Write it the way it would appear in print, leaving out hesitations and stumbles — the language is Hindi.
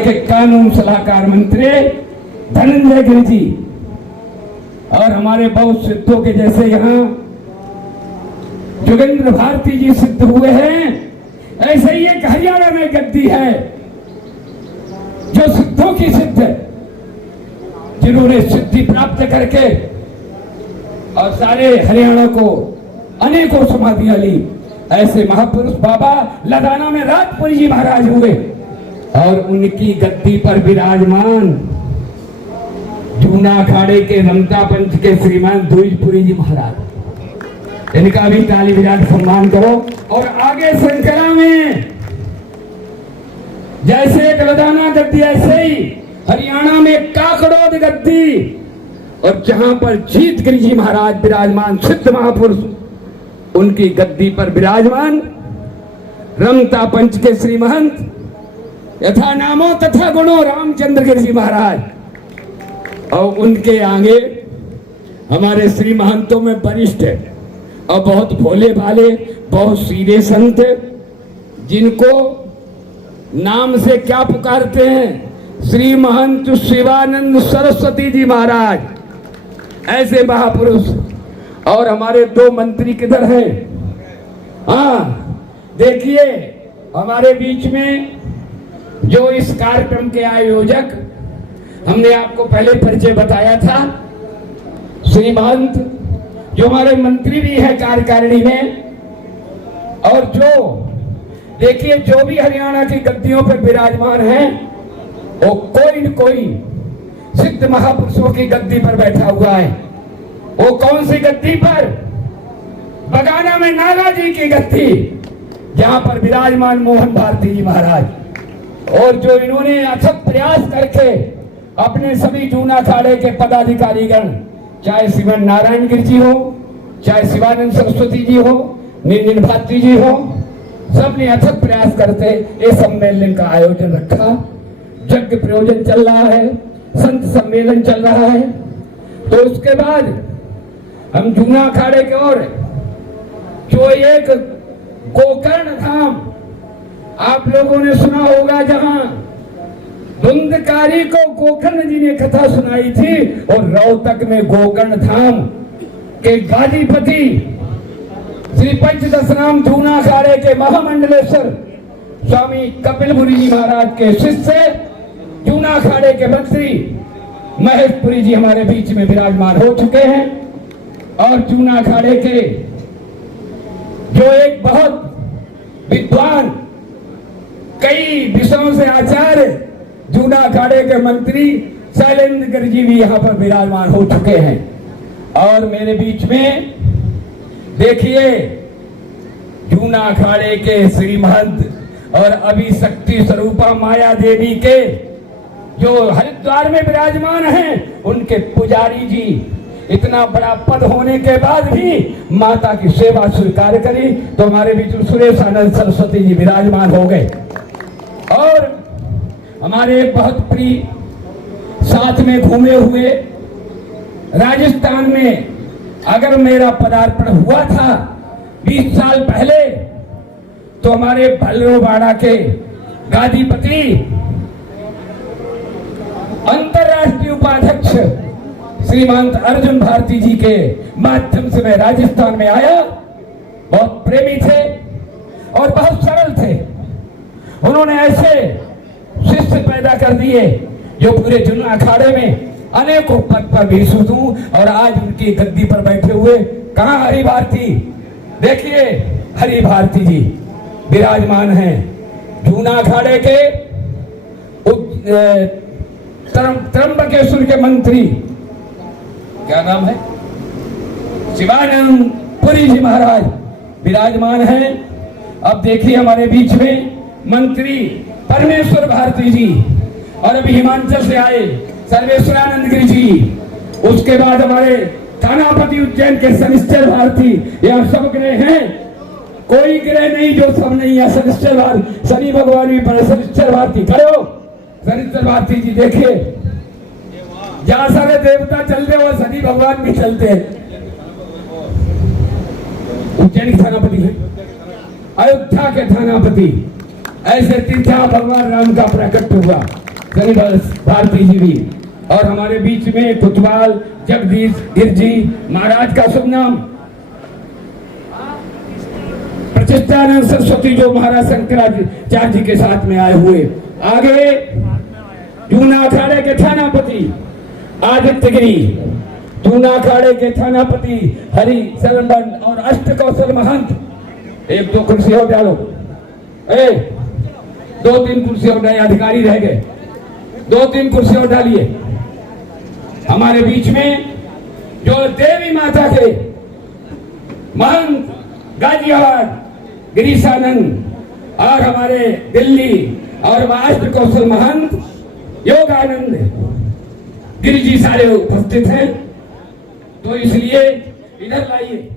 के कानून सलाहकार मंत्री धनंजय गिरि जी और हमारे बहुत सिद्धों के जैसे यहाँ जोगेंद्र भारती जी सिद्ध हुए हैं, ऐसे ही एक हरियाणा में गद्दी है जो सिद्धों की सिद्ध है, जिन्होंने सिद्धि प्राप्त करके और सारे हरियाणा को अनेकों समाधियां ली। ऐसे महापुरुष बाबा लदाना में राजपुरी जी महाराज हुए और उनकी गद्दी पर विराजमान जूना अखाड़े के रमता पंच के श्रीमान द्विजपुरी जी महाराज, इनका भी ताली विराट सम्मान करो। और आगे संकरा में जैसे एक लदाना गद्दी ऐसे ही हरियाणा में काकड़ोद गद्दी, और जहां पर जीत गिरि जी महाराज विराजमान सिद्ध महापुरुष, उनकी गद्दी पर विराजमान रमता पंच के श्री महंत यथा नामो तथा गुणो रामचंद्र गिरि जी महाराज, और उनके आगे हमारे श्री महंतों में वरिष्ठ है और बहुत भोले भाले, बहुत सीधे संत, जिनको नाम से क्या पुकारते हैं, श्री महंत शिवानंद सरस्वती जी महाराज, ऐसे महापुरुष। और हमारे दो मंत्री किधर हैं? हाँ देखिए, हमारे बीच में जो इस कार्यक्रम के आयोजक, हमने आपको पहले परिचय बताया था, श्री महंत जो हमारे मंत्री भी है कार्यकारिणी में, और जो देखिए जो भी हरियाणा की गद्दियों पर विराजमान है वो कोई न कोई सिद्ध महापुरुषों की गद्दी पर बैठा हुआ है। वो कौन सी गद्दी पर? बगाना में नागा जी की गद्दी, जहां पर विराजमान मोहन भारती जी महाराज, और जो इन्होंने अथक प्रयास करके अपने सभी जूना अखाड़े के पदाधिकारीगण, चाहे शिवन नारायण गिरि जी हो, चाहे शिवानंद सरस्वती जी हो, निरंजन भारती जी हो, सबने अथक प्रयास करते इस सम्मेलन का आयोजन रखा। यज्ञ प्रयोजन चल रहा है, संत सम्मेलन चल रहा है। तो उसके बाद हम जूना अखाड़े के और जो एक गोकर्ण धाम आप लोगों ने सुना होगा, जहां धुंधकारी को गोकर्ण जी ने कथा सुनाई थी, और रोहतक में गोकर्ण धाम के गादीपति श्री पंचदशनाम जूना अखाड़े के महामंडलेश्वर स्वामी कपिल मुनि जी महाराज के शिष्य, जूना अखाड़े के मंत्री महेशपुरी जी हमारे बीच में विराजमान हो चुके हैं। और जूना अखाड़े के जो एक बहुत विद्वान, कई विषयों से आचार्य, जूना अखाड़े के मंत्री शैलेंद्र गिरि जी भी यहाँ पर विराजमान हो चुके हैं। और मेरे बीच में देखिए जूना अखाड़े के श्री महंत और अभी शक्ति स्वरूपा माया देवी के जो हरिद्वार में विराजमान हैं, उनके पुजारी जी इतना बड़ा पद होने के बाद भी माता की सेवा स्वीकार करी, तो हमारे बीच में सुरेश आनंद सरस्वती जी विराजमान हो गए। और हमारे बहुत प्रिय साथ में घूमे हुए, राजस्थान में अगर मेरा पदार्पण हुआ था 20 साल पहले, तो हमारे भलरोवाड़ा के गादीपति अंतरराष्ट्रीय उपाध्यक्ष श्रीमान अर्जुन भारती जी के माध्यम से मैं राजस्थान में आया। बहुत प्रेमी थे और बहुत सरल थे। उन्होंने ऐसे शिष्य पैदा कर दिए जो पूरे जूना अखाड़े में अनेकों पद पर भी हूं, और आज उनकी गद्दी पर बैठे हुए कहां हरि भारती, देखिए हरि भारती जी विराजमान हैं। जूना अखाड़े के त्र्यंबकेश्वर के मंत्री, क्या नाम है, शिवानंद पुरी जी महाराज विराजमान हैं। अब देखिए हमारे बीच में मंत्री परमेश्वर भारती जी, और अभी हिमाचल से आए सर्वेश्वरानंद गिरि जी, उसके बाद हमारे थानापति उज्जैन के शनिश्चर भारती, यह सब ग्रह हैं, कोई ग्रह नहीं जो सब नहीं है। शनिश्चर भारती, शनि भगवान भी पड़े, शनिश्चर भारती करो, शनिश्चर भारती जी देखिए, जहां सारे देवता चल रहे वो शनि भगवान भी चलते हैं। उज्जैन के थानापति है, अयोध्या के थानापति, ऐसे तीर्था भगवान राम का प्रकट हुआ। शनिवास भारती जी भी और हमारे बीच में कुतवाल जगदीश गिरजी महाराज का शुभ नाम प्रतिष्ठानंद सरस्वती जो महाराज शंकराचार्य जी के साथ में आए हुए। आगे जूना अखाड़े के थानापति आदित्य गिरी, जूना अखाड़े के थानापति हरि शरण और अष्ट कौशल महंत। एक दो कुर्सी और डालो, दो तीन कुर्सी और डाले, अधिकारी रह गए, दो तीन कुर्सी और डालिए। हमारे बीच में जो देवी माता के महंत गाजियाबाद गिरीशानंद और हमारे दिल्ली और अष्ट कौशल महंत योगानंद गिरिजी सारे उपस्थित हैं, तो इसलिए इधर लाइए।